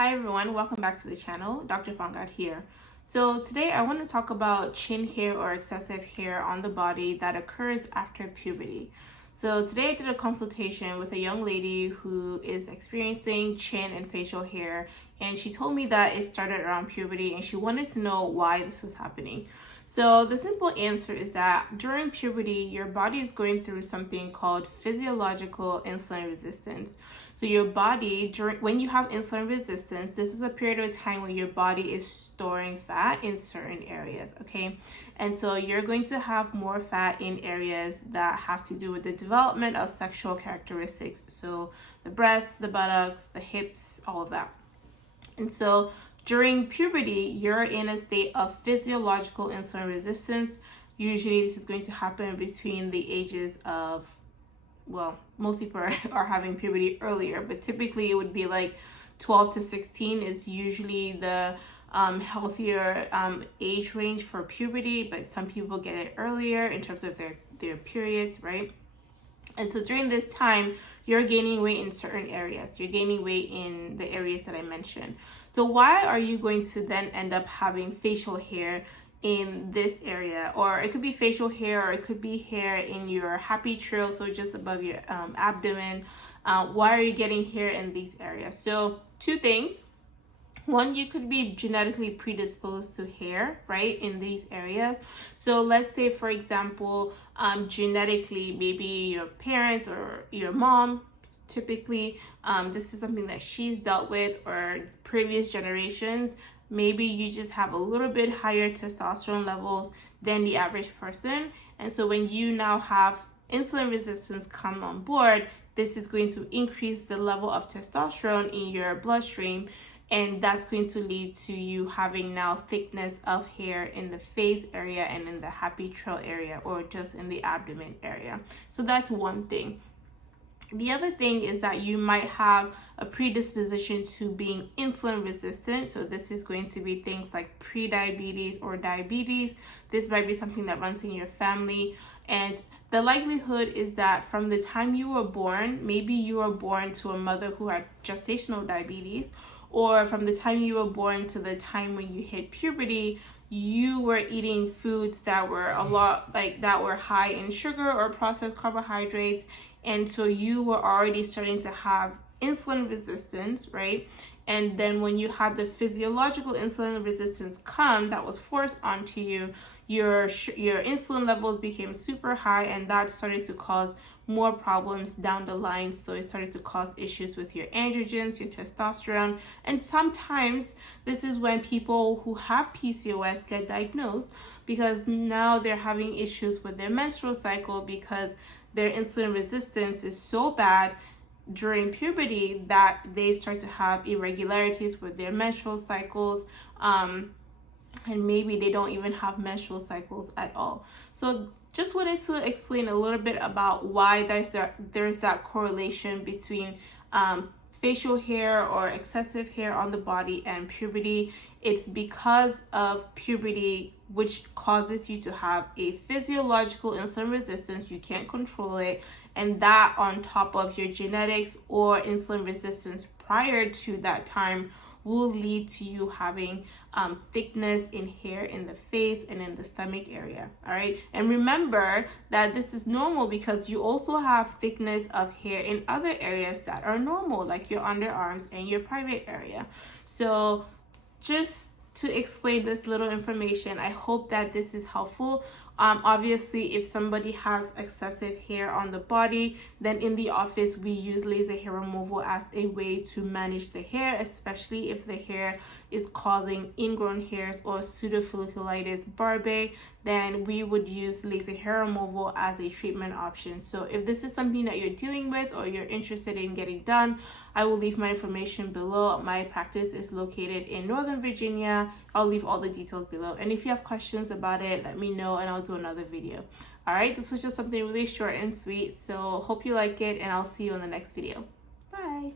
Hi everyone, welcome back to the channel. Dr. Fongod here. So today I want to talk about chin hair or excessive hair on the body that occurs after puberty. So today I did a consultation with a young lady who is experiencing chin and facial hair, and she told me that it started around puberty and she wanted to know why this was happening. So the simple answer is that during puberty, your body is going through something called physiological insulin resistance. So your body, when you have insulin resistance, this is a period of time when your body is storing fat in certain areas, okay? And so you're going to have more fat in areas that have to do with the development of sexual characteristics. So the breasts, the buttocks, the hips, all of that. And so during puberty, you're in a state of physiological insulin resistance. Usually this is going to happen between the ages of, well, most people are having puberty earlier, but typically it would be like 12 to 16 is usually the healthier age range for puberty, but some people get it earlier in terms of their periods, right? And so during this time, you're gaining weight in certain areas. You're gaining weight in the areas that I mentioned. So why are you going to then end up having facial hair in this area? Or it could be facial hair, or it could be hair in your happy trail, so just above your abdomen. Why are you getting hair in these areas? So two things. One, you could be genetically predisposed to hair, right, in these areas. So let's say, for example, genetically, maybe your parents or your mom, typically, this is something that she's dealt with, or previous generations. Maybe you just have a little bit higher testosterone levels than the average person. And so when you now have insulin resistance come on board, this is going to increase the level of testosterone in your bloodstream. And that's going to lead to you having now thickness of hair in the face area and in the happy trail area, or just in the abdomen area. So that's one thing. The other thing is that you might have a predisposition to being insulin resistant. So this is going to be things like prediabetes or diabetes. This might be something that runs in your family. And the likelihood is that from the time you were born, maybe you were born to a mother who had gestational diabetes, or from the time you were born to the time when you hit puberty, you were eating foods that were that were high in sugar or processed carbohydrates. And so you were already starting to have insulin resistance, right? And then when you had the physiological insulin resistance come, that was forced onto you, your insulin levels became super high, and that started to cause more problems down the line. So it started to cause issues with your androgens, your testosterone. And sometimes this is when people who have PCOS get diagnosed, because now they're having issues with their menstrual cycle because their insulin resistance is so bad during puberty that they start to have irregularities with their menstrual cycles, and maybe they don't even have menstrual cycles at all. So just wanted to explain a little bit about why there's that correlation between facial hair or excessive hair on the body and puberty. It's because of puberty, which causes you to have a physiological insulin resistance. You can't control it. And that on top of your genetics or insulin resistance prior to that time will lead to you having thickness in hair in the face and in the stomach area. All right. And remember that this is normal because you also have thickness of hair in other areas that are normal, like your underarms and your private area. So just to explain this little information, I hope that this is helpful. Obviously, if somebody has excessive hair on the body, then in the office we use laser hair removal as a way to manage the hair, especially if the hair is causing ingrown hairs or pseudofolliculitis barbae. Then we would use laser hair removal as a treatment option. So if this is something that you're dealing with or you're interested in getting done, I will leave my information below. My practice is located in Northern Virginia. I'll leave all the details below. And if you have questions about it, let me know and I'll do another video. All right, this was just something really short and sweet. So hope you like it, and I'll see you in the next video. Bye.